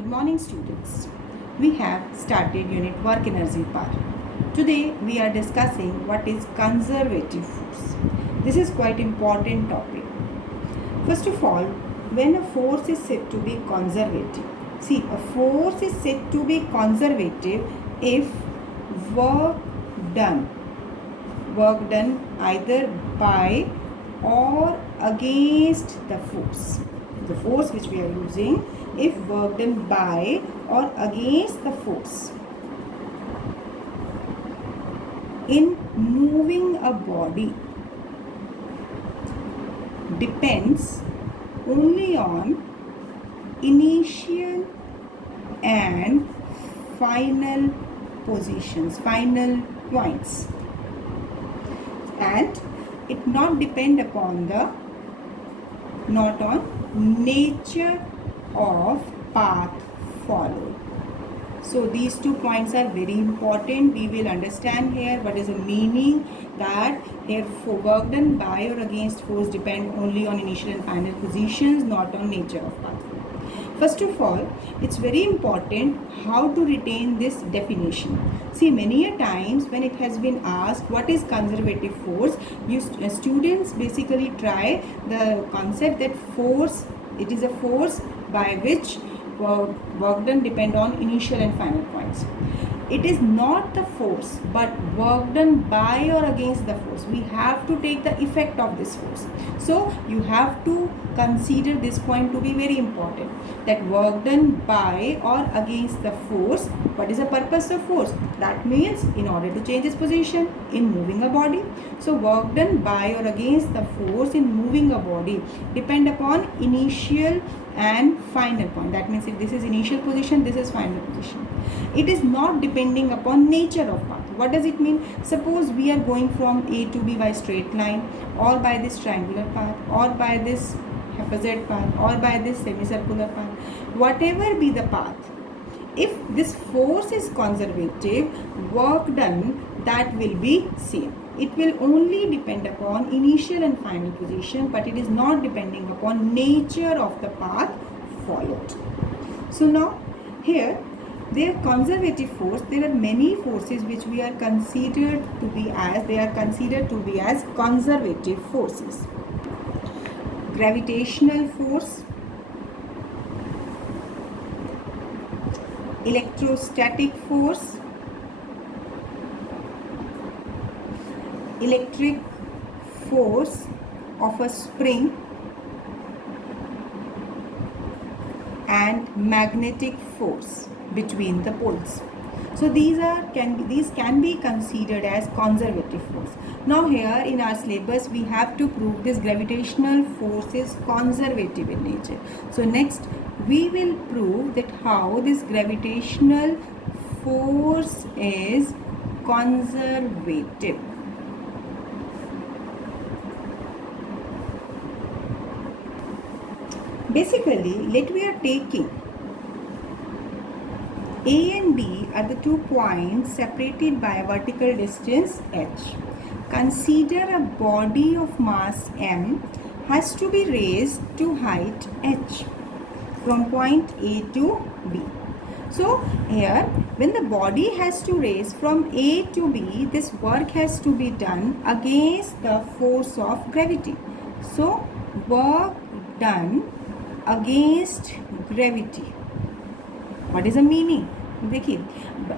Good morning, students. We have started unit work energy part. Today we are discussing what is conservative force. This is quite important topic. First of all, when a force is said to be conservative, see, a force is said to be conservative if work done either by or against the force which we are using, if work done by or against the force in moving a body depends only on initial and final positions, final points, and it not depend upon not on nature of path followed. So these 2 points are very important. We will understand here what is the meaning that here work done by or against force depend only on initial and final positions, not on nature of path. First of all, it's very important how to retain this definition. See, many a times when it has been asked what is conservative force, students basically try the concept that force, it is a force by which work done depend on initial and final points. It is not the force, but work done by or against the force. We have to take the effect of this force. So you have to consider this point to be very important, that work done by or against the force. What is the purpose of force? That means in order to change its position in moving a body. So work done by or against the force in moving a body depend upon initial and final point. That means if this is initial position, this is final position. It is not depending upon nature of path. What does it mean? Suppose we are going from A to B by straight line, or by this triangular path, or by this haphazard path, or by this semicircular path. Whatever be the path, if this force is conservative, work done, that will be same. It will only depend upon initial and final position, but it is not depending upon nature of the path followed. So now here, their conservative force, there are many forces which we are considered to be as conservative forces. Gravitational force, electrostatic force, electric force of a spring, and magnetic force between the poles. So these can be considered as conservative force. Now here in our syllabus we have to prove this gravitational force is conservative in nature. So next we will prove that how this gravitational force is conservative. Basically, we are taking A and B are the 2 points separated by a vertical distance h. Consider a body of mass m has to be raised to height h from point A to B. So here, when the body has to raise from A to B, this work has to be done against the force of gravity. So work done against gravity. What is the meaning? देखिए,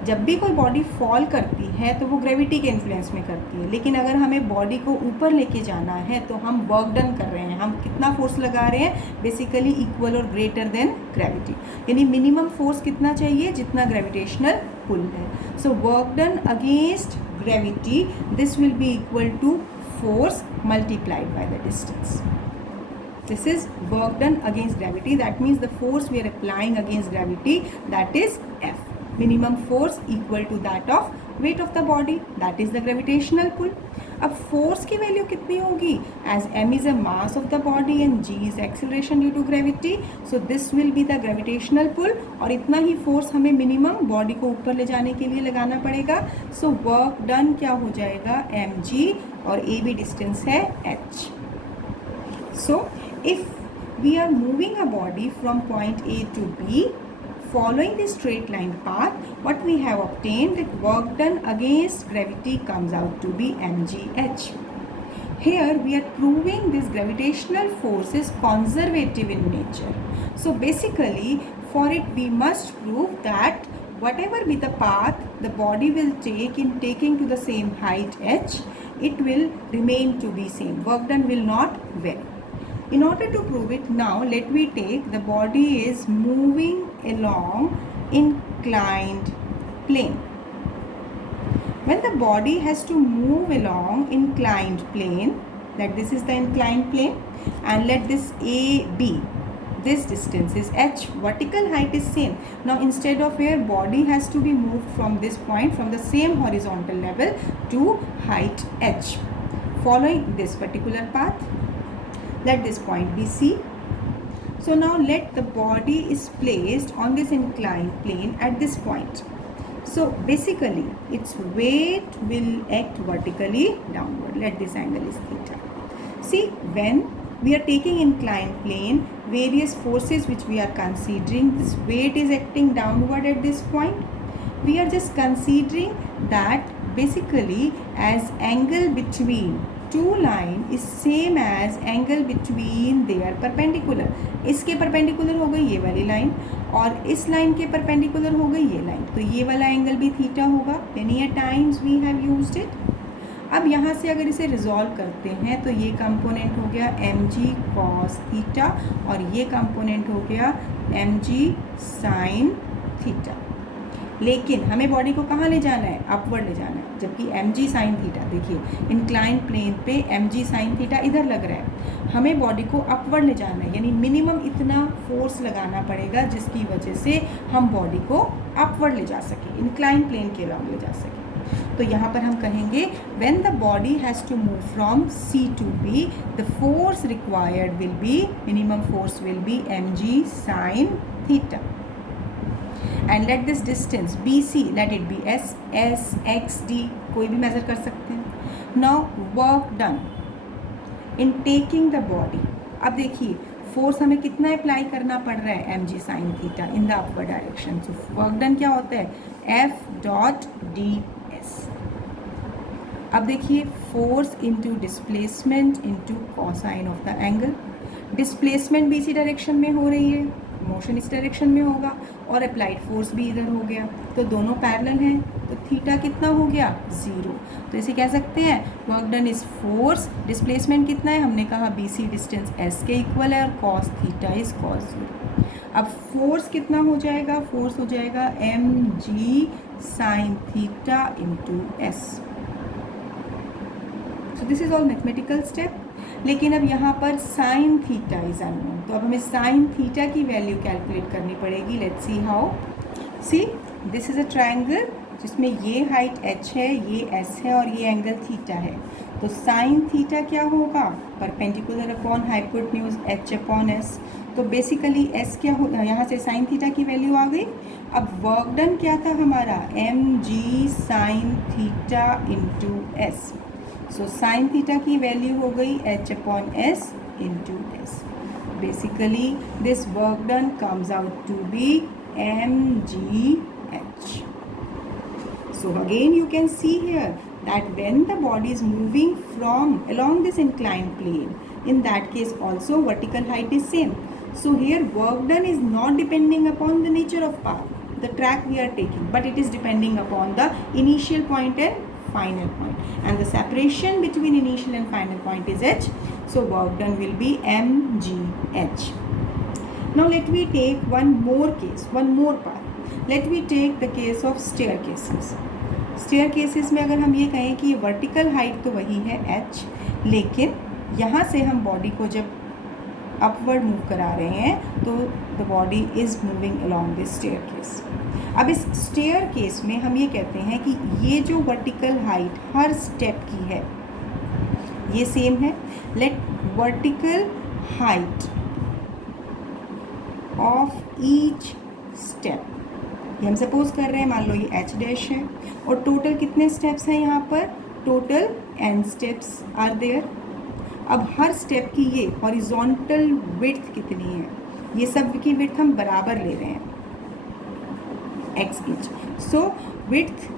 जब भी कोई body fall करती है तो वो gravity के influence में करती है, लेकिन अगर हमें बॉडी को ऊपर लेके जाना है तो हम वर्क डन कर रहे हैं. हम कितना फोर्स लगा रहे हैं? बेसिकली इक्वल और ग्रेटर देन ग्रेविटी. यानी मिनिमम फोर्स कितना चाहिए? जितना ग्रेविटेशनल पुल है. So work done against gravity, this will be equal to force multiplied by the distance. This is work done against gravity. That means the force we are applying against gravity, that is F. Minimum force equal to that of weight of the body, that is the gravitational pull. अब force की value कितनी होगी? As m is a mass of the body and g is acceleration due to gravity, so this will be the gravitational pull. और इतना ही force हमें minimum body को ऊपर ले जाने के लिए लगाना पड़ेगा. So work done क्या हो जाएगा? mg, और a भी distance है h. So if we are moving a body from point A to B, following this straight line path, what we have obtained, that work done against gravity comes out to be mgh. Here we are proving this gravitational force is conservative in nature. So basically for it we must prove that whatever be the path the body will take in taking to the same height h, it will remain to be same. Work done will not vary. In order to prove it, now let me take the body is moving along inclined plane. When the body has to move along inclined plane, that this is the inclined plane, and let this A be, this distance is h, vertical height is same. Now instead of here, body has to be moved from this point, from the same horizontal level to height h. Following this particular path, let this point be C. So now let the body is placed on this inclined plane at this point. So basically its weight will act vertically downward. Let this angle is theta. See, when we are taking inclined plane, various forces which we are considering, this weight is acting downward at this point. We are just considering that basically as angle between two line is same as angle between their perpendicular. इसके perpendicular हो गई ये वाली line और इस line के perpendicular हो गई ये line, तो ये वाला angle भी theta होगा. Many a times we have used it. अब यहाँ से अगर इसे रिजॉल्व करते हैं तो ये कंपोनेंट हो गया mg cos थीटा और ये कंपोनेंट हो गया mg sin थीटा. लेकिन हमें बॉडी को कहाँ ले जाना है, अपवर्ड ले जाना है, जबकि mg sin थीटा, देखिए इंक्लाइन प्लेन पे mg sin थीटा इधर लग रहा है, हमें बॉडी को अपवर्ड ले जाना है, यानी मिनिमम इतना फोर्स लगाना पड़ेगा जिसकी वजह से हम बॉडी को अपवर्ड ले जा सकें, इंक्लाइन प्लेन के अलॉन्ग ले जा सकें. तो यहाँ पर हम कहेंगे when the body has to move from C to B, the force required will be, minimum force will be mg sin theta. And let this distance BC, let it be S, S, X, D, कोई भी major कर सकते हैं. Now work done in taking the body. अब देखिए force हमें कितना apply करना पड़ रहा है, mg sin theta in the upward direction. So work done क्या होता है, F डॉट ds. अब देखिए force into displacement into cosine of the angle. Displacement भी इसी डायरेक्शन में हो रही है, मोशन इस डायरेक्शन में होगा और अप्लाइड फोर्स भी इधर हो गया, तो दोनों पैरेलल हैं, तो थीटा कितना हो गया, 0. तो इसे कह सकते हैं work done is force, displacement कितना है, हमने कहा BC डिस्टेंस S के इक्वल है और कॉस थीटा इज कॉस 0. अब फोर्स कितना हो जाएगा, फोर्स हो जाएगा mg sin theta into S. So this is all mathematical step. लेकिन अब यहाँ पर साइन थीटा इज अननोन, तो अब हमें साइन थीटा की वैल्यू कैलकुलेट करनी पड़ेगी. Let's see how. See, this is a triangle जिसमें ये हाइट h है, ये s है और ये एंगल थीटा है. तो साइन थीटा क्या होगा, perpendicular upon hypotenuse h upon s. तो बेसिकली s क्या हो, यहाँ से साइन थीटा की वैल्यू आ गई. अब वर्क डन क्या था हमारा, mg sine theta into s. So sine theta की वैल्यू हो गई h upon s into s. Basically this work done comes out to be mgh. So again you can see here that when the body is moving from along this inclined plane, in that case also vertical height is same. So here work done is not depending upon the nature of path, the track we are taking, but it is depending upon the initial point and final point, and the separation between initial and final point is h. So work done will be mgh. Now let me take one more case, one more part. Let me take the case of staircases. staircases में अगर हम ये कहें कि vertical height तो वही है h, लेकिन यहाँ से हम बॉडी को जब अपवर्ड मूव करा रहे हैं तो the body is moving along this staircase. अब इस स्टेयरकेस में हम ये कहते हैं कि ये जो वर्टिकल हाइट हर स्टेप की है ये सेम है. Let vertical height of each step, ये हम सपोज कर रहे हैं, मान लो ये h डैश है और टोटल कितने स्टेप्स हैं यहाँ पर, total n steps are there. अब हर स्टेप की ये हॉरिजॉन्टल विड्थ कितनी है, ये सब की विड्थ हम बराबर ले रहे हैं. x each. So width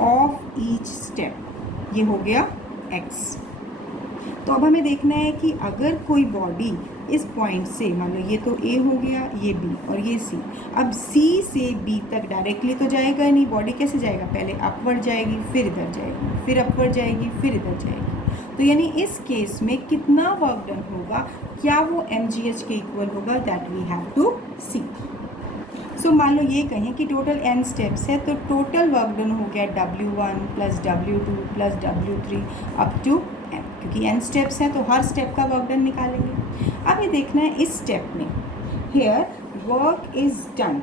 of each step ये हो गया x. तो अब हमें देखना है कि अगर कोई बॉडी इस पॉइंट से, मान लो ये तो A हो गया, ये B और ये C, अब C से B तक डायरेक्टली तो जाएगा नहीं, बॉडी कैसे जाएगा, पहले अपवर्ड जाएगी, फिर इधर जाएगी, फिर अपवर्ड जाएगी, फिर इधर जाएगी. तो यानी इस केस में कितना वर्क डन होगा, क्या वो mgh के इक्वल होगा, दैट वी हैव टू सी. सो मान लो ये कहें कि टोटल n स्टेप्स है, तो टोटल वर्क डन हो गया W1 plus W2 plus W3 up to n, क्योंकि n स्टेप्स हैं तो हर स्टेप का वर्क डन निकालेंगे. अब ये देखना है इस स्टेप में, here work is done,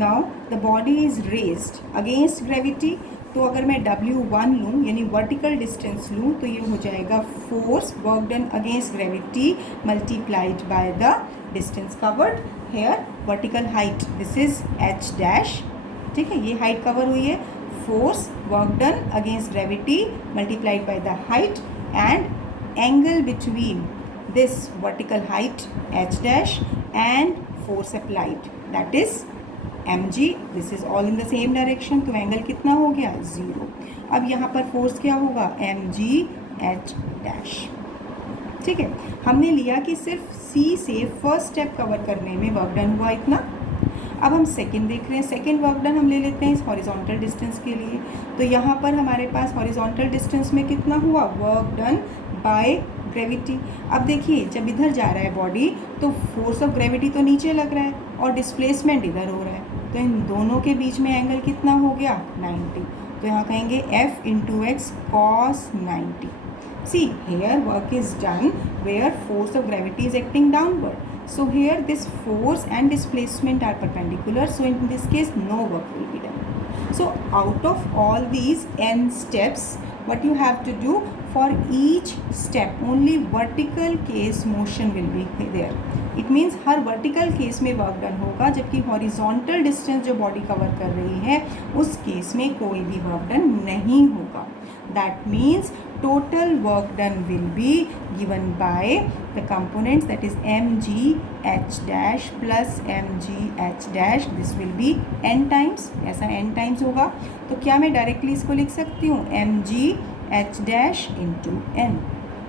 now the body is raised against gravity. तो अगर मैं W1 लूँ यानी वर्टिकल डिस्टेंस लूँ तो ये हो जाएगा force work done against gravity multiplied by the distance covered. Here vertical height this is h dash, ठीक है, ये हाइट कवर हुई है. Force work done against gravity multiplied by the height and angle between this vertical height h dash and force applied that is mg. this is all in the same direction, तो angle कितना हो गया, 0. अब यहाँ पर force क्या होगा, mg h dash. ठीक है, हमने लिया कि सिर्फ C से फर्स्ट स्टेप कवर करने में वर्क डन हुआ इतना. अब हम सेकंड देख रहे हैं, सेकंड वर्क डन हम ले लेते हैं इस हॉरिजॉन्टल डिस्टेंस के लिए. तो यहाँ पर हमारे पास हॉरिजॉन्टल डिस्टेंस में कितना हुआ, वर्क डन बाय ग्रेविटी. अब देखिए जब इधर जा रहा है बॉडी तो फोर्स ऑफ ग्रेविटी तो नीचे लग रहा है और डिस्प्लेसमेंट इधर हो रहा है, तो इन दोनों के बीच में एंगल कितना हो गया, 90. तो यहाँ कहेंगे f into x cos 90. See here work is done where force of gravity is acting downward. So here this force and displacement are perpendicular. So in this case no work will be done. So out of all these n steps, what you have to do, for each step only vertical case motion will be there. It means her vertical case में work done होगा, जबकि horizontal distance जो body cover कर रही है उस case में कोई भी work done नहीं होगा. That means total work done will be given by the components, that is mg h dash plus mg h dash. This will be n times, ऐसा n times होगा. तो क्या मैं डायरेक्टली इसको लिख सकती हूँ mg h dash into n,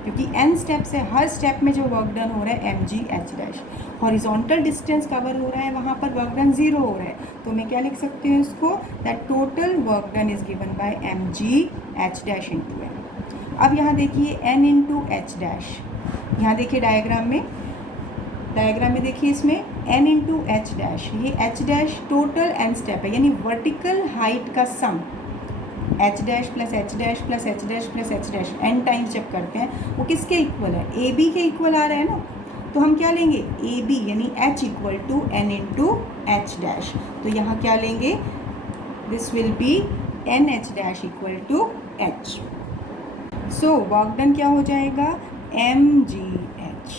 क्योंकि n स्टेप्स है, हर स्टेप में जो वर्क डन हो रहा है mg h dash. Horizontal distance cover हो रहा है, वहाँ पर वर्क डन 0 हो रहा है, तो मैं क्या लिख सकती हूँ इसको, that total work done is given by mg h dash into n. अब यहाँ देखिए n इंटू एच डैश, यहाँ देखिए डायग्राम में देखिए इसमें n इंटू एच डैश, ये h dash total n step है, यानी वर्टिकल हाइट का सम h dash plus h dash plus h dash plus h dash n times जब करते हैं वो किसके इक्वल है, ए बी के इक्वल आ रहा है ना. तो हम क्या लेंगे, ए बी यानी h equal to n into H dash. तो यहाँ क्या लेंगे, this will be n h dash equal to h. So work done क्या हो जाएगा, mgh.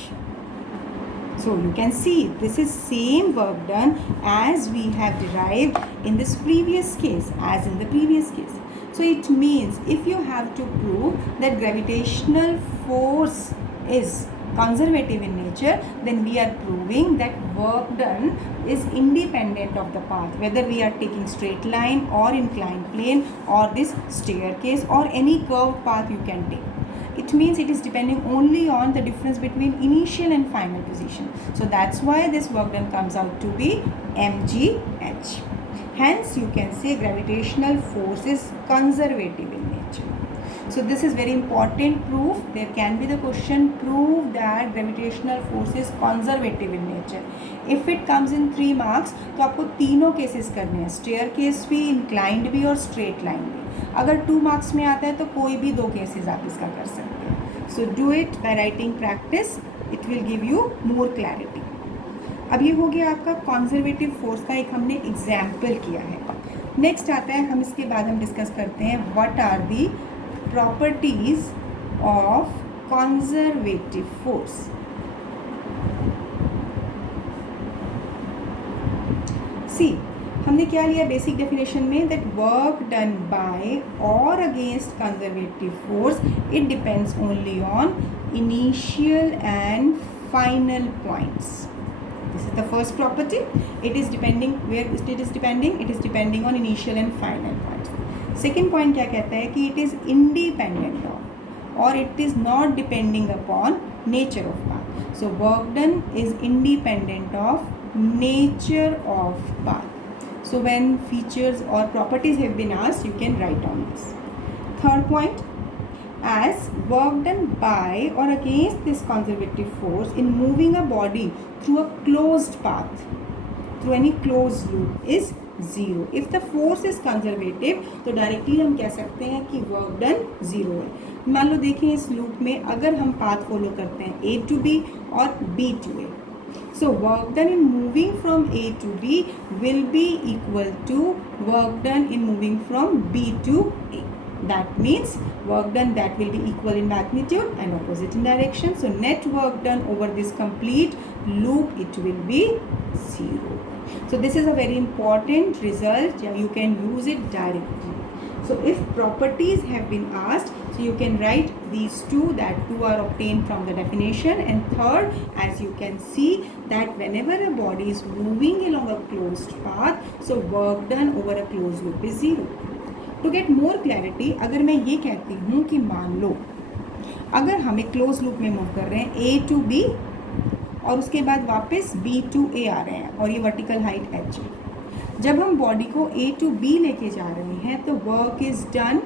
So you can see this is same work done as we have derived in this previous case, as in the previous case. So it means if you have to prove that gravitational force is conservative in nature, then we are proving that work done is independent of the path, whether we are taking straight line or inclined plane or this staircase or any curved path you can take. It means it is depending only on the difference between initial and final position. So that's why this work done comes out to be mgh. Hence you can say gravitational force is conservative in nature. So this is very important proof. There can be the question, prove that gravitational force is conservative in nature. If it comes in 3 marks, तो आपको तीनों cases करने हैं, stair case भी, inclined भी और straight line भी. अगर 2 मार्क्स में आता है तो कोई भी 2 केसेस आप इसका कर सकते हैं. So do it by writing practice, it will give you more clarity. अब ये हो गया आपका कॉन्जर्वेटिव फोर्स का एक हमने एग्जाम्पल किया है. नेक्स्ट आता है, हम इसके बाद हम डिस्कस करते हैं what are the properties of conservative force. See हमने क्या लिया बेसिक डेफिनेशन में, that work done by or against conservative force it depends only on initial and final points. This is the the first property, it is depending where it is depending, it is depending on initial and final points. Second point क्या कहता है कि it is independent of or it is not depending upon nature of path. So work done is independent of nature of path. So when features or properties have been asked, you can write on this. Third point, as work done by or against this conservative force in moving a body through a closed path, through any closed loop, is zero. If the force is conservative, तो directly हम कह सकते हैं कि work done zero है. मान लो देखें इस लूप में अगर हम पाथ फॉलो करते हैं A to B और B to A, so work done in moving from A to B will be equal to work done in moving from B to A. That means work done that will be equal in magnitude and opposite in direction. So net work done over this complete loop, it will be zero. So this is a very important result. You can use it directly. So if properties have been asked, so you can write these two, that two are obtained from the definition. And third, as you can see that whenever a body is moving along a closed path, so work done over a closed loop is zero. To get more clarity, अगर मैं ये कहती हूँ कि मान लो अगर हम एक क्लोज लूप में मूव कर रहे हैं A to B और उसके बाद वापस B to A आ रहे हैं और ये वर्टिकल हाइट h है, जब हम बॉडी को A to B लेके जा रहे हैं तो work is done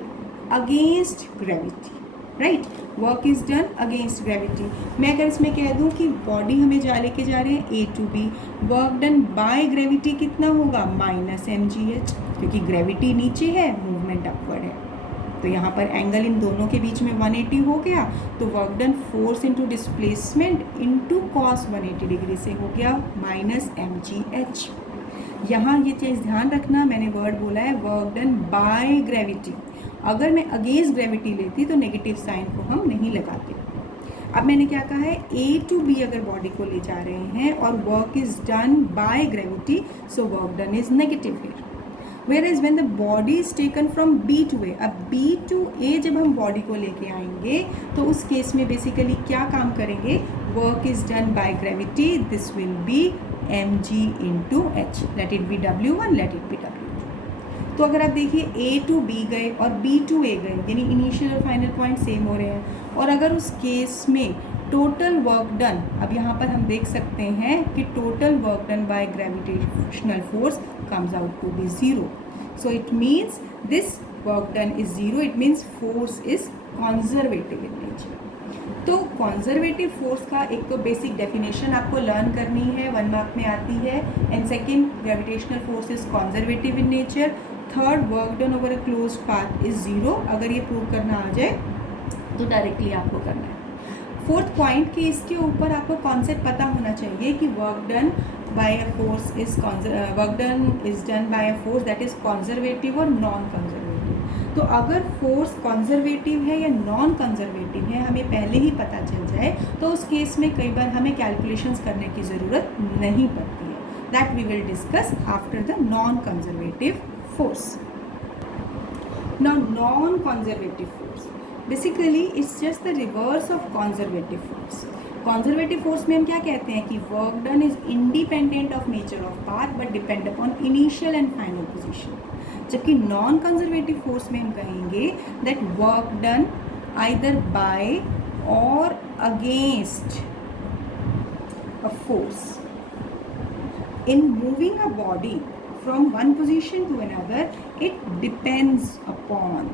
against gravity, right, work is done against gravity. मैं अगर इसमें कह दूं कि बॉडी हमें लेके जा रहे हैं A to B, work done by gravity कितना होगा, माइनस mgh, क्योंकि ग्रेविटी नीचे है, मूवमेंट अपवर्ड है. तो यहाँ पर एंगल इन दोनों के बीच में 180 हो गया, तो work done force into displacement into cos 180 degree से हो गया माइनस mgh. यहाँ ये चीज़ ध्यान रखना, मैंने वर्ड बोला है वर्क डन बाय ग्रेविटी. अगर मैं अगेंस्ट ग्रेविटी लेती तो नेगेटिव साइन को हम नहीं लगाते. अब मैंने क्या कहा है, A to B अगर बॉडी को ले जा रहे हैं और work is done by gravity, so work done is negative here. Whereas when the body is taken from B to A, अब B to A जब हम बॉडी को लेके आएंगे तो उस केस में बेसिकली क्या काम करेंगे, work is done by gravity, this will B mg into h, let it be W1, let it be W2. तो अगर आप देखिए A to B गए और B to A गए, यानी इनिशियल और फाइनल पॉइंट सेम हो रहे हैं, और अगर उस केस में टोटल वर्क डन, अब यहाँ पर हम देख सकते हैं कि total work done by gravitational force comes out to be zero. So it means this work done is zero. It means force is conservative in nature. तो कंजर्वेटिव फोर्स का एक तो बेसिक डेफिनेशन आपको लर्न करनी है, 1 mark में आती है. And second, gravitational force is conservative in nature. Third, work done over a closed path is zero. अगर ये प्रूव करना आ जाए तो डायरेक्टली आपको करना है. फोर्थ पॉइंट कि इसके ऊपर आपको कॉन्सेप्ट पता होना चाहिए कि work done bye a force is work done is done by a force that is conservative और नॉन कंजर्वेटिव. तो अगर फोर्स कंजर्वेटिव है या नॉन कंजर्वेटिव है हमें पहले ही पता चल जाए तो उस केस में कई बार हमें कैलकुलेशंस करने की ज़रूरत नहीं पड़ती है. That we will discuss after the non conservative force. Now non conservative force basically it's just the reverse of conservative force. Conservative force में हम क्या कहते हैं कि work done is independent of nature of path but depend upon initial and final position. जबकि non conservative force में हम कहेंगे that work done either by or against a force in moving a body from one position to another, it depends upon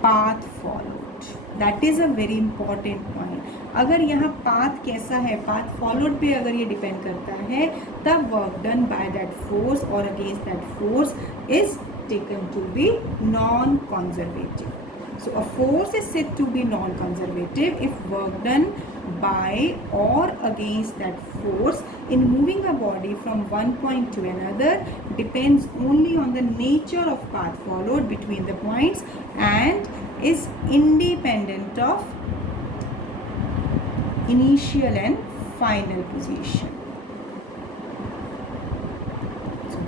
path followed. That is a very important point. अगर यहाँ path कैसा है, path followed पे अगर ये depend करता है तब work done by that force or against that force is taken to be non-conservative. So a force is said to be non-conservative if work done by or against that force in moving a body from one point to another depends only on the nature of path followed between the points and is independent of initial and final position.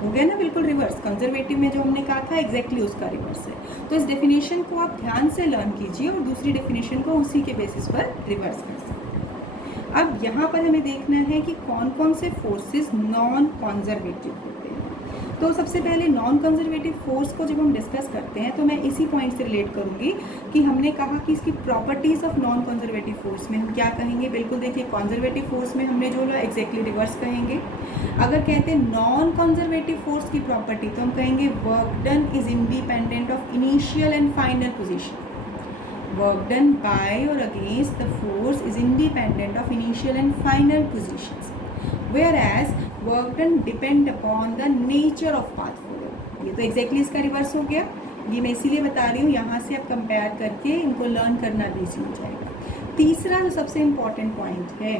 हो गया ना बिल्कुल reverse. Conservative में जो हमने कहा था exactly उसका रिवर्स है. तो इस डेफिनेशन को आप ध्यान से लर्न कीजिए और दूसरी डेफिनेशन को उसी के बेसिस पर रिवर्स कर सकते हैं. अब यहाँ पर हमें देखना है कि कौन कौन से फोर्सेस नॉन कंजर्वेटिव होते हैं। तो सबसे पहले नॉन कंजर्वेटिव फोर्स को जब हम डिस्कस करते हैं तो मैं इसी पॉइंट से रिलेट करूँगी कि हमने कहा कि इसकी properties of non conservative force में हम क्या कहेंगे। बिल्कुल देखिए, कंजर्वेटिव फोर्स में हमने जो एग्जैक्टली रिवर्स कहेंगे। अगर कहते हैं नॉन कंजर्वेटिव फोर्स की प्रॉपर्टी तो हम कहेंगे work done is independent of initial and final position. Work done by or against the force is independent of initial and final positions, whereas work done depend upon the nature of path followed। ये तो exactly इसका reverse हो गया। ये मैं इसीलिए बता रही हूँ, यहाँ से आप कंपेयर करके इनको लर्न करना भी इजी हो जाएगा। तीसरा जो सबसे इम्पॉर्टेंट पॉइंट है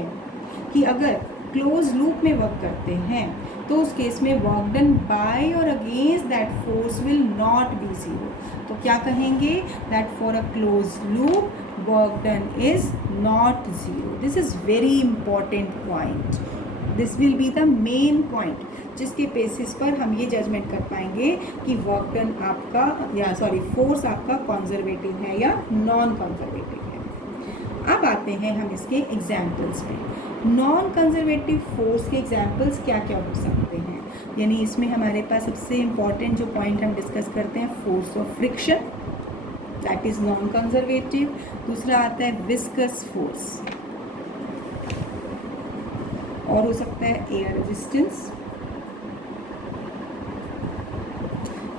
कि अगर क्लोज लूप में वर्क करते हैं तो उस केस में work done by or against that force will not be zero. तो क्या कहेंगे, that for a close loop work done is not zero. This is very important point, this will be the main point जिसके basis पर हम ये judgement कर पाएंगे कि वर्क डन आपका फोर्स आपका कंजर्वेटिव है या नॉन कंजर्वेटिव है। अब आते हैं हम इसके एग्जाम्पल्स पे। नॉन कंजर्वेटिव फोर्स के एग्जाम्पल्स क्या क्या हो सकते हैं, यानी इसमें हमारे पास सबसे इम्पॉर्टेंट जो पॉइंट हम डिस्कस करते हैं force of friction, that is non conservative. दूसरा आता है विस्कस फोर्स, और हो सकता है एयर रेजिस्टेंस,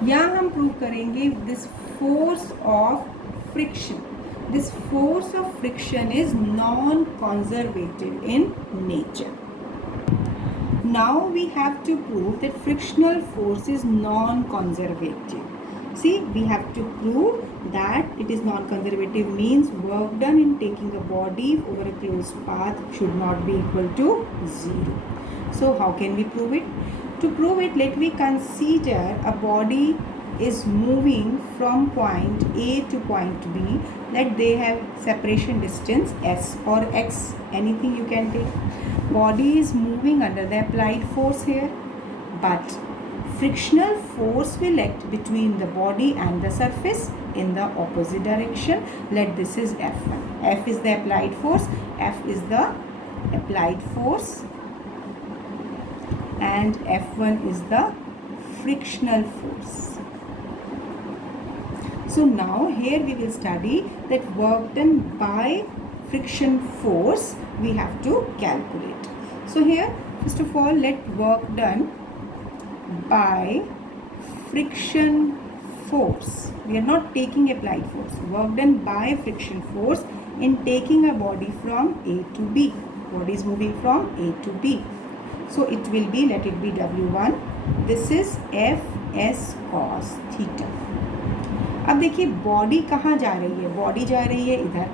या हम प्रूव करेंगे this force of friction. This force of friction is non-conservative in nature. Now we have to prove that frictional force is non-conservative. See, we have to prove that it is non-conservative means work done in taking a body over a closed path should not be equal to 0. So how can we prove it? To prove it, let me consider a body is moving from point A to point B, that they have separation distance s or x, anything you can take. Body is moving under the applied force here, but frictional force will act between the body and the surface in the opposite direction. Let this is F1. F is the applied force, F is the applied force, and F1 is the frictional force. So now here we will study that work done by friction force we have to calculate. So here first of all let work done by friction force, we are not taking applied force, work done by friction force in taking a body from A to B, body is moving from A to B, so it will be, let it be W1, this is Fs cos theta। अब देखिए body कहाँ जा रही है, body जा रही है इधर,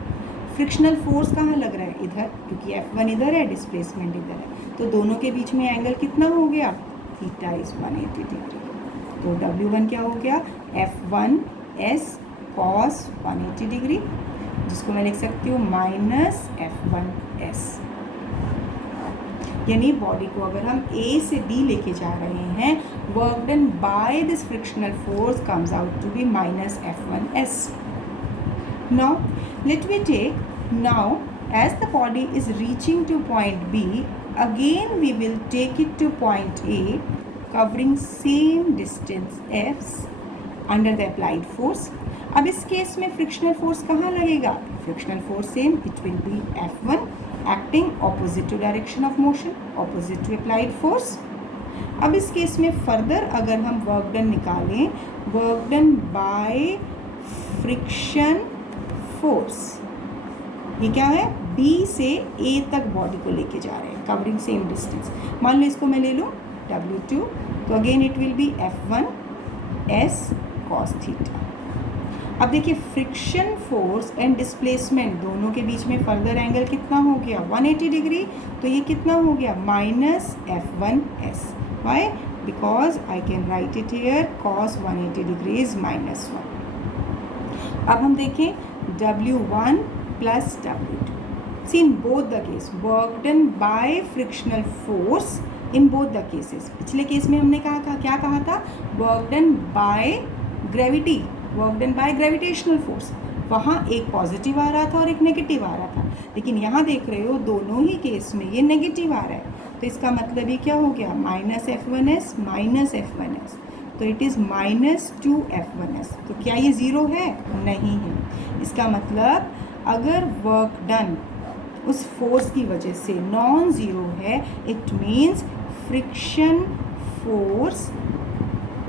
फ्रिक्शनल फोर्स कहाँ लग रहा है इधर, क्योंकि F1 इधर है, डिस्प्लेसमेंट इधर है, तो दोनों के बीच में एंगल कितना हो गया, थीटा इज 180 डिग्री। तो W1 क्या हो गया, F1s cos 180 डिग्री, जिसको मैं लिख सकती हूँ माइनस F1s। यानी बॉडी को अगर हम A से D लेके जा रहे हैं, work done by this frictional force comes out to be minus F1s। Now let me take, now as the body is reaching to point B, again we will take it to point A, covering same distance Fs under the applied force. अब इस case में frictional force कहाँ लगेगा, frictional force same, it will be F1 acting opposite to direction of motion, opposite to applied force। अब इस case में further अगर हम वर्क डन निकालें, work done by friction force, ये क्या है, B से A तक बॉडी को लेके जा रहे हैं, कवरिंग सेम डिस्टेंस। मान लो इसको मैं ले लूँ W2, तो again it will B F1s cos theta. अब देखिए फ्रिक्शन फोर्स एंड डिस्प्लेसमेंट दोनों के बीच में फर्दर एंगल कितना हो गया, 180 डिग्री, तो ये कितना हो गया, minus F1s। Why, because I can write it here cos 180 degree is -1। अब हम देखें W1 plus W2, see in both the case work done by frictional force in both the cases. पिछले केस में हमने क्या कहा था, work done by gravity, work done by gravitational force, वहाँ एक पॉजिटिव आ रहा था और एक नेगेटिव आ रहा था। लेकिन यहाँ देख रहे हो दोनों ही केस में ये नेगेटिव आ रहा है, तो इसका मतलब ये क्या हो गया, माइनस F1s, तो इट इज़ -2F1s। तो क्या ये ज़ीरो है? नहीं है। इसका मतलब अगर वर्क डन उस फोर्स की वजह से नॉन ज़ीरो है, it means friction force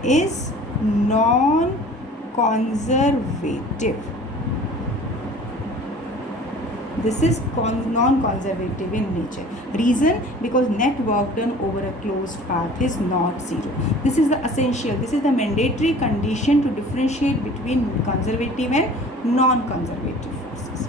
is non conservative. This is non-conservative in nature. Reason? Because net work done over a closed path is not zero. This is the essential, this is the mandatory condition to differentiate between conservative and non-conservative forces.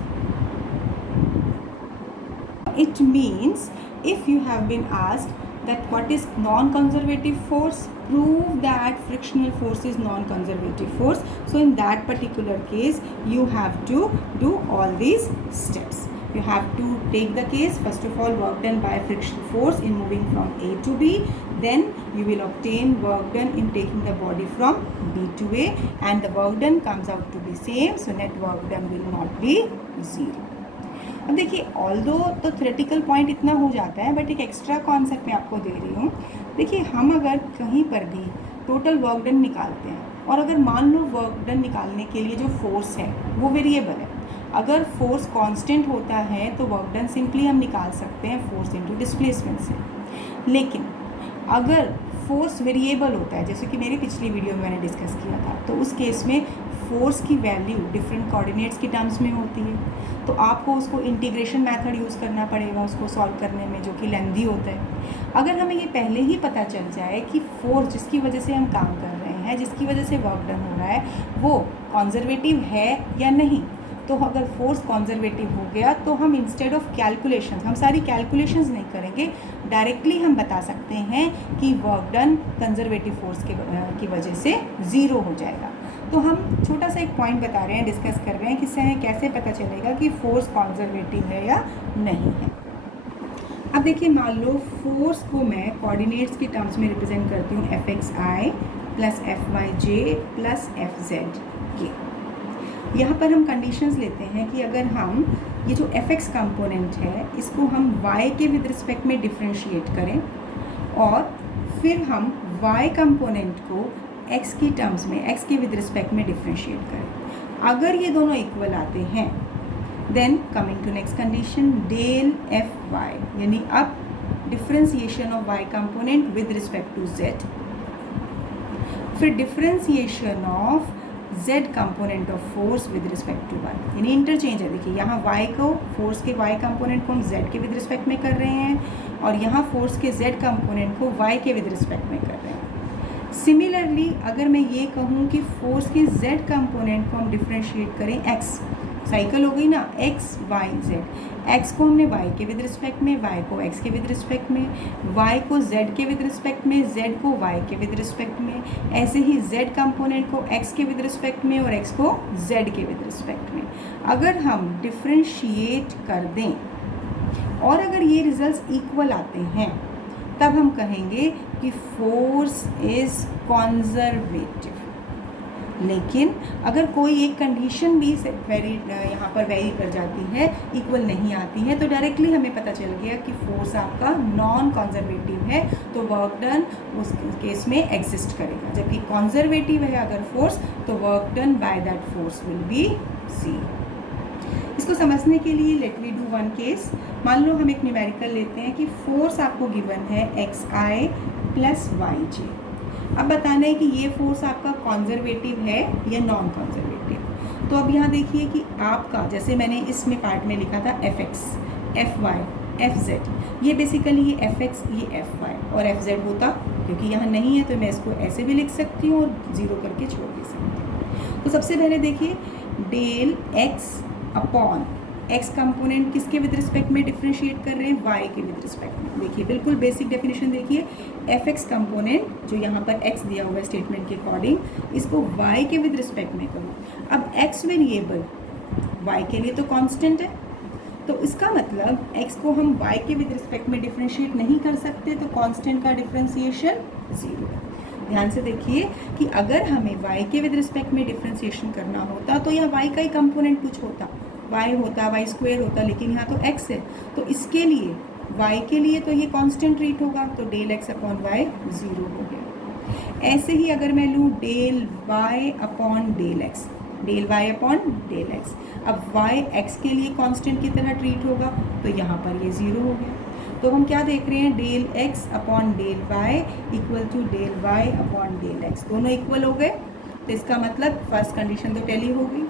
It means if you have been asked that what is non-conservative force, prove that frictional force is non-conservative force. So in that particular case you have to do all these steps. You have to take the case, first of all, work done by frictional force in moving from A to B, then you will obtain work done in taking the body from B to A, and the work done comes out to be same, so net work done will not be zero. अब देखिए, although तो theoretical point इतना हो जाता है, but एक extra concept मैं आपको दे रही हूँ। देखिए, हम अगर कहीं पर भी टोटल वर्क डन निकालते हैं और अगर मान लो वर्क डन निकालने के लिए जो फोर्स है वो वेरिएबल है, अगर फोर्स कांस्टेंट होता है तो वर्क डन सिंपली हम निकाल सकते हैं फोर्स इनटू डिस्प्लेसमेंट से। लेकिन अगर फोर्स वेरिएबल होता है, जैसे कि मेरी पिछली वीडियो में मैंने डिस्कस किया था, तो उस केस में फोर्स की वैल्यू डिफरेंट कोऑर्डिनेट्स के टर्म्स में होती है, तो आपको उसको इंटीग्रेशन मेथड यूज़ करना पड़ेगा उसको सॉल्व करने में, जो कि लेंथी होता है। अगर हमें ये पहले ही पता चल जाए कि फोर्स जिसकी वजह से हम काम कर रहे हैं, जिसकी वजह से वर्क डन हो रहा है, वो कॉन्जर्वेटिव है या नहीं, तो अगर फोर्स कॉन्जर्वेटिव हो गया तो हम इंस्टेड ऑफ कैलकुलेशंस, हम सारी कैलकुलेशंस नहीं करेंगे, डायरेक्टली हम बता सकते हैं कि वर्क डन कंजर्वेटिव फोर्स की वजह से ज़ीरो हो जाएगा। तो हम छोटा सा एक पॉइंट बता रहे हैं, डिस्कस कर रहे हैं कि इससे हमें कैसे पता चलेगा कि फोर्स कॉन्जर्वेटिव है या नहीं है। अब देखिए, मान लो फोर्स को मैं कोऑर्डिनेट्स के टर्म्स में रिप्रेजेंट करती हूँ FXi plus FYj plus FZk। यहाँ पर हम कंडीशंस लेते हैं कि अगर हम ये जो fx कंपोनेंट है इसको हम y के विद रिस्पेक्ट में डिफ्रेंशिएट करें और फिर हम y कंपोनेंट को x की टर्म्स में x के विद रिस्पेक्ट में डिफ्रेंशिएट करें, अगर ये दोनों इक्वल आते हैं, then coming to next condition, del fy, यानी अब differentiation of y component with respect to z, फिर differentiation of z component of force with respect to y, यानी इंटरचेंज है। देखिए, यहाँ y को, फोर्स के y कंपोनेंट को हम z के विद रिस्पेक्ट में कर रहे हैं और यहाँ फोर्स के z कंपोनेंट को y के विद रिस्पेक्ट में कर रहे हैं। सिमिलरली अगर मैं ये कहूँ कि फोर्स के z कंपोनेंट को हम डिफ्रेंशिएट करें x, साइकिल हो गई ना, x y z, x को हमने y के विद रिस्पेक्ट में, y को x के विद रिस्पेक्ट में, y को z के विद रिस्पेक्ट में, z को y के विद रिस्पेक्ट में, ऐसे ही z कंपोनेंट को x के विद रिस्पेक्ट में और x को z के विद रिस्पेक्ट में अगर हम डिफ्रेंशिएट कर दें और अगर ये रिजल्ट्स इक्वल आते हैं, तब हम कहेंगे कि फोर्स इज़ कॉन्जर्वेटिव। लेकिन अगर कोई एक कंडीशन भी यहाँ पर वेरी कर जाती है, इक्वल नहीं आती है, तो डायरेक्टली हमें पता चल गया कि फोर्स आपका नॉन कॉन्जर्वेटिव है, तो वर्क डन उस केस में एग्जिस्ट करेगा। जबकि कॉन्जर्वेटिव है अगर फोर्स, तो work done by that force will be C. इसको समझने के लिए let we do one case. मान लो हम एक न्यूमेरिकल लेते हैं कि फोर्स आपको गिवन है XI प्लस YJ। अब बताना है कि ये फोर्स आपका कॉन्जर्वेटिव है या नॉन कॉन्जर्वेटिव। तो अब यहाँ देखिए कि आपका, जैसे मैंने इसमें पार्ट में लिखा था FX, FY, FZ, ये बेसिकली ये FX, ये FY और FZ होता, क्योंकि यहाँ नहीं है तो मैं इसको ऐसे भी लिख सकती हूँ और ज़ीरो करके छोड़ भी सकती हूँ। तो सबसे पहले देखिए, del X upon x component किसके विद रिस्पेक्ट में डिफ्रेंशिएट कर रहे हैं, y के विद रिस्पेक्ट में। देखिए, बिल्कुल बेसिक डेफिनेशन देखिए, fx कंपोनेंट जो यहाँ पर x दिया हुआ है स्टेटमेंट के अकॉर्डिंग, इसको y के विद रिस्पेक्ट में करूँ। अब x वेरिएबल y के लिए तो कांस्टेंट है, तो इसका मतलब x को हम y के विद रिस्पेक्ट में डिफ्रेंशिएट नहीं कर सकते, तो कांस्टेंट का डिफ्रेंशिएशन ज़ीरो है। ध्यान से देखिए कि अगर हमें y के विद रिस्पेक्ट में डिफ्रेंशिएशन करना होता तो यह y का ही कंपोनेंट कुछ होता, y होता, y स्क्वायर होता, लेकिन यहाँ तो x है, तो इसके लिए y के लिए तो ये कांस्टेंट ट्रीट होगा, तो डेल x अपॉन y 0 हो गया। ऐसे ही अगर मैं लूँ del y upon del x, del y upon del x, अब y x के लिए कांस्टेंट की तरह ट्रीट होगा, तो यहाँ पर ये 0 हो गया। तो हम क्या देख रहे हैं, del x upon del y equal to del y upon del x, दोनों इक्वल हो गए, तो इसका मतलब फर्स्ट कंडीशन तो टैली हो गई।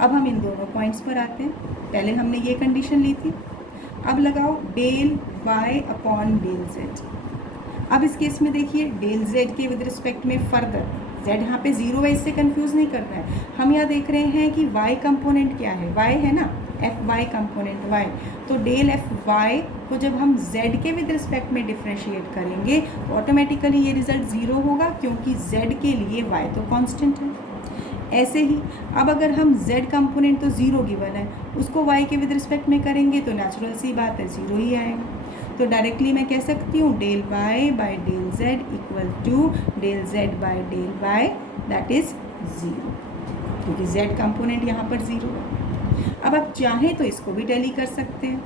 अब हम इन दोनों पॉइंट्स पर आते हैं, पहले हमने ये कंडीशन ली थी, अब लगाओ del y upon del z। अब इस केस में देखिए डेल z के विद रिस्पेक्ट में फर्दर z यहाँ पे 0 है, इससे कंफ्यूज नहीं करना है, हम यहाँ देख रहे हैं कि y कंपोनेंट क्या है, y है ना, एफ वाई कंपोनेंट y, तो डेल एफ वाई को जब हम z के विद रिस्पेक्ट में डिफ्रेंशिएट करेंगे तो ऑटोमेटिकली ये रिजल्ट 0 होगा, क्योंकि z के लिए y तो कांस्टेंट है। ऐसे ही अब अगर हम z कंपोनेंट तो 0 गिवन है, उसको y के विद रिस्पेक्ट में करेंगे तो नेचुरल सी बात है 0 ही आएगा। तो डायरेक्टली मैं कह सकती हूँ del y by del z equal to del z by del y, that is 0, क्योंकि z कंपोनेंट यहाँ पर 0 है। अब आप चाहें तो इसको भी टैली कर सकते हैं,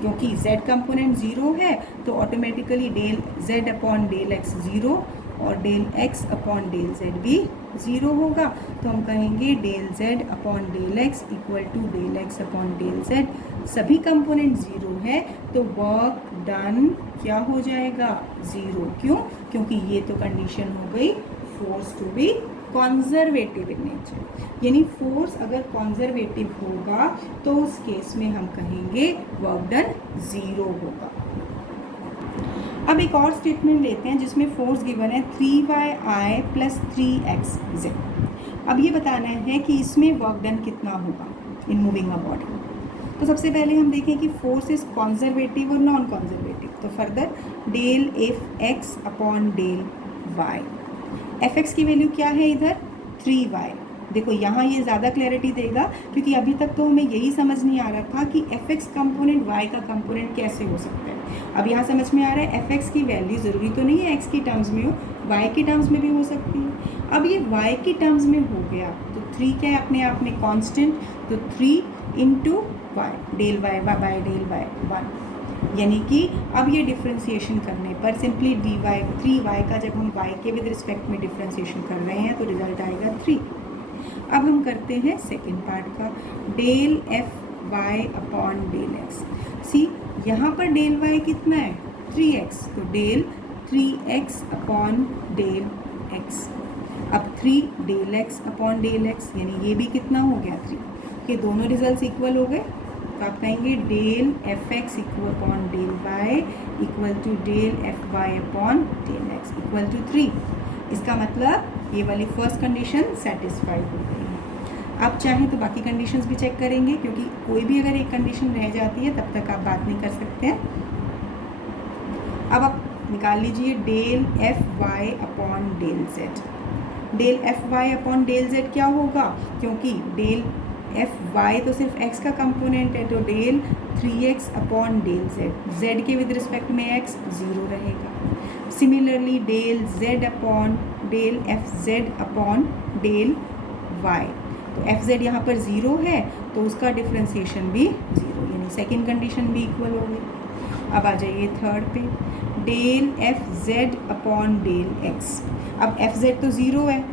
क्योंकि z कंपोनेंट 0 है तो automatically del z upon del x 0 और del x upon del z भी 0 होगा, तो हम कहेंगे del z upon del x equal to del x upon del z, सभी कंपोनेंट 0 है तो वर्क डन क्या हो जाएगा, 0। क्यों, क्योंकि ये तो कंडीशन हो गई force to be conservative in nature, यानी फोर्स अगर कॉन्जर्वेटिव होगा तो उस केस में हम कहेंगे वर्क डन 0 होगा। अब एक और स्टेटमेंट लेते हैं जिसमें फोर्स गिवन है 3yi प्लस 3xz। अब ये बताना है कि इसमें वर्क डन कितना होगा इन मूविंग अ बॉडी। तो सबसे पहले हम देखें कि फोर्स इज कॉन्जर्वेटिव और नॉन कॉन्जर्वेटिव, तो further del F X upon del Y, F X की वैल्यू क्या है इधर 3y। देखो यहाँ ये ज़्यादा क्लैरिटी देगा, क्योंकि अभी तक तो हमें यही समझ नहीं आ रहा था कि एफ एक्स कंपोनेंट y का कंपोनेंट कैसे हो सकता है। अब यहाँ समझ में आ रहा है एफ एक्स की वैल्यू ज़रूरी तो नहीं है x की टर्म्स में हो, y की टर्म्स में भी हो सकती है। अब ये y की टर्म्स में हो गया तो 3 क्या है अपने आप में कांस्टेंट, तो 3 into Y del Y by del Y 1, यानी कि अब ये डिफ्रेंशिएशन करने पर सिंपली डी वाई 3y का जब हम y के विद रिस्पेक्ट में डिफ्रेंशिएशन कर रहे हैं तो रिजल्ट आएगा 3। अब हम करते हैं सेकेंड पार्ट का, del F Y upon del X. See यहाँ पर डेल वाई कितना है 3x, तो del 3x upon del x। अब 3 del x upon del x, यानी ये भी कितना हो गया 3, कि दोनों रिजल्ट इक्वल हो गए, तो आप कहेंगे del F X equal upon del Y equal to del F Y upon del X equal to 3। इसका मतलब ये वाली फर्स्ट कंडीशन सेटिस्फाई हो गई है। आप चाहें तो बाकी कंडीशंस भी चेक करेंगे, क्योंकि कोई भी अगर एक कंडीशन रह जाती है तब तक आप बात नहीं कर सकते हैं। अब आप निकाल लीजिए del F Y upon del Z. Del F Y upon del Z क्या होगा, क्योंकि डेल एफ वाई तो सिर्फ x का कंपोनेंट है, तो del 3x upon del z के विद रिस्पेक्ट में x 0 रहेगा। Similarly del z upon del F Z upon del y, तो एफ जेड यहाँ पर 0 है तो उसका डिफ्रेंशिएशन भी 0, यानी सेकेंड कंडीशन भी इक्वल हो गई। अब आ जाइए थर्ड पे, del F Z upon del X. अब एफ जेड तो 0 है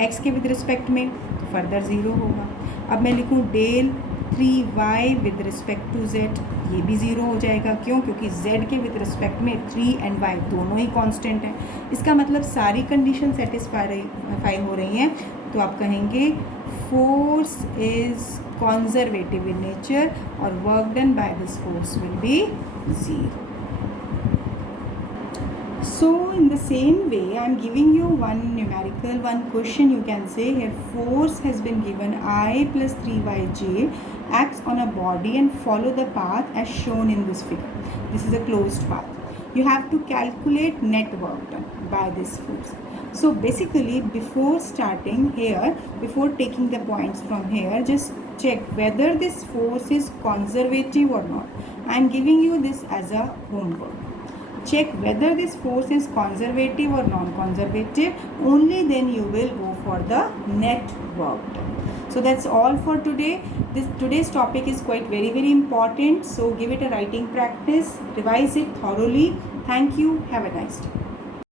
x के विद रिस्पेक्ट में, तो फर्दर 0 होगा। अब मैं लिखूँ del 3y with respect to z, ये भी 0 हो जाएगा। क्यों, क्योंकि z के विद रिस्पेक्ट में 3 एंड y दोनों ही कांस्टेंट हैं। इसका मतलब सारी कंडीशन सेटिस्फाई हो रही हैं, तो आप कहेंगे force is conservative in nature और work done by this force will be 0। So in the same way, I am giving you one numerical, one question you can say here. Force has been given I plus 3yj acts on a body and follow the path as shown in this figure. This is a closed path. You have to calculate net work done by this force. So basically before starting here, before taking the points from here, just check whether this force is conservative or not. I am giving you this as a homework. Check whether this force is conservative or non-conservative, only then you will go for the net work done. So that's all for today. Today's topic is quite very important. So give it a writing practice, revise it thoroughly. Thank you. Have a nice day.